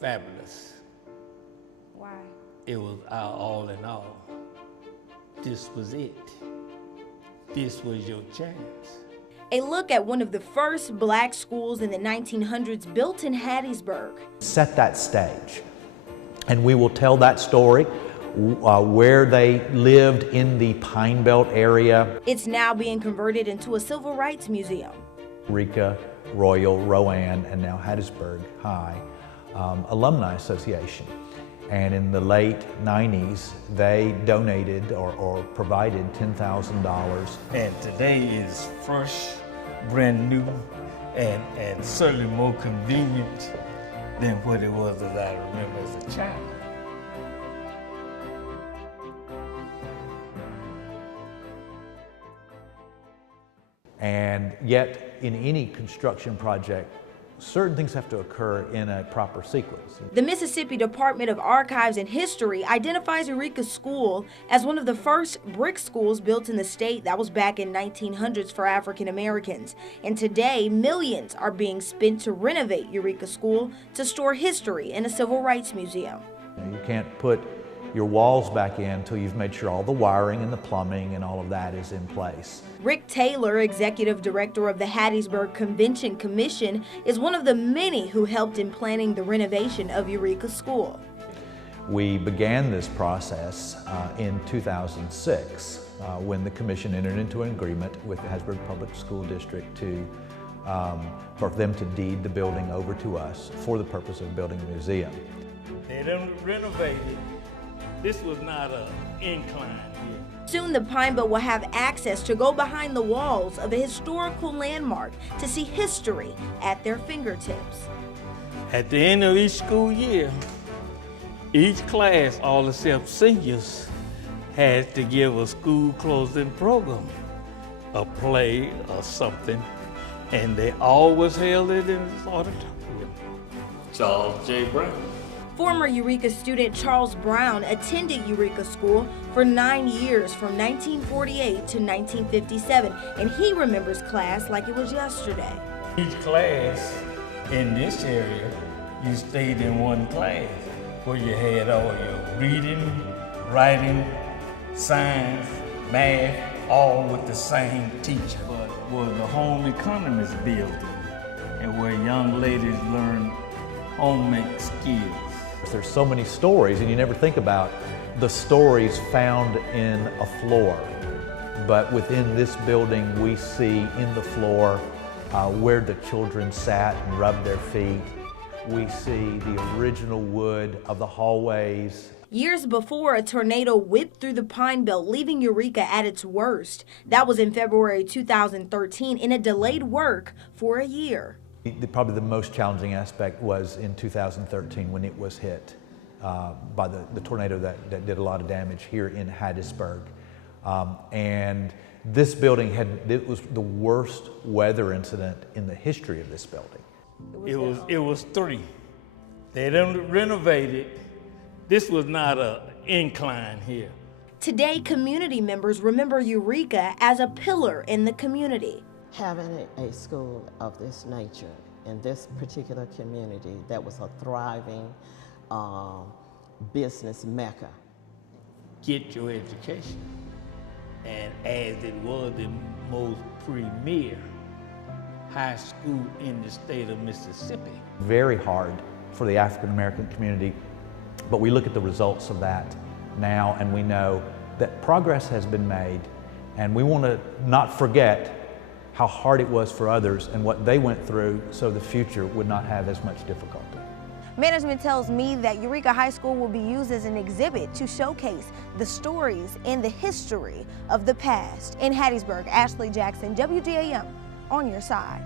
fabulous. Why? It was our all in all. This was it. This was your chance. A look at one of the first black schools in the 1900s built in Hattiesburg. Set that stage, and we will tell that story, where they lived in the Pine Belt area. It's now being converted into a civil rights museum. Eureka, Royal, Rowan, and now Hattiesburg High Alumni Association. And in the late 90s, they donated or provided $10,000. And today is fresh, brand new, and certainly more convenient than what it was as I remember as a child. And yet, in any construction project, certain things have to occur in a proper sequence. The Mississippi Department of Archives and History identifies Eureka School as one of the first brick schools built in the state. That was back in 1900s for African Americans. And today, millions are being spent to renovate Eureka School to store history in a civil rights museum. You can't put your walls back in until you've made sure all the wiring and the plumbing and all of that is in place. Rick Taylor, executive director of the Hattiesburg Convention Commission, is one of the many who helped in planning the renovation of Eureka School. We began this process in 2006 when the commission entered into an agreement with the Hattiesburg Public School District for them to deed the building over to us for the purpose of building a museum. They done renovated. This was not an incline here. Soon the Pine Belt will have access to go behind the walls of a historical landmark to see history at their fingertips. At the end of each school year, each class, all except seniors, had to give a school closing program, a play or something, and they always held it in this auditorium. Charles J. Brown. Former Eureka student Charles Brown attended Eureka School for 9 years from 1948 to 1957, and he remembers class like it was yesterday. Each class in this area, you stayed in one class where you had all your reading, writing, science, math, all with the same teacher. But was the home economist building, and where young ladies learned homemade skills. There's so many stories, and you never think about the stories found in a floor. But within this building, we see in the floor where the children sat and rubbed their feet. We see the original wood of the hallways. Years before, a tornado whipped through the Pine Belt, leaving Eureka at its worst. That was in February 2013, and it delayed work for a year. Probably the most challenging aspect was in 2013 when it was hit by the tornado that did a lot of damage here in Hattiesburg. And this building it was the worst weather incident in the history of this building. It was 3. They done renovated. This was not an incline here. Today, community members remember Eureka as a pillar in the community. Having a school of this nature in this particular community that was a thriving business mecca. Get your education. And as it was the most premier high school in the state of Mississippi. Very hard for the African American community, but we look at the results of that now and we know that progress has been made, and we want to not forget how hard it was for others and what they went through so the future would not have as much difficulty. Management tells me that Eureka High School will be used as an exhibit to showcase the stories and the history of the past. In Hattiesburg, Ashley Jackson, WDAM, on your side.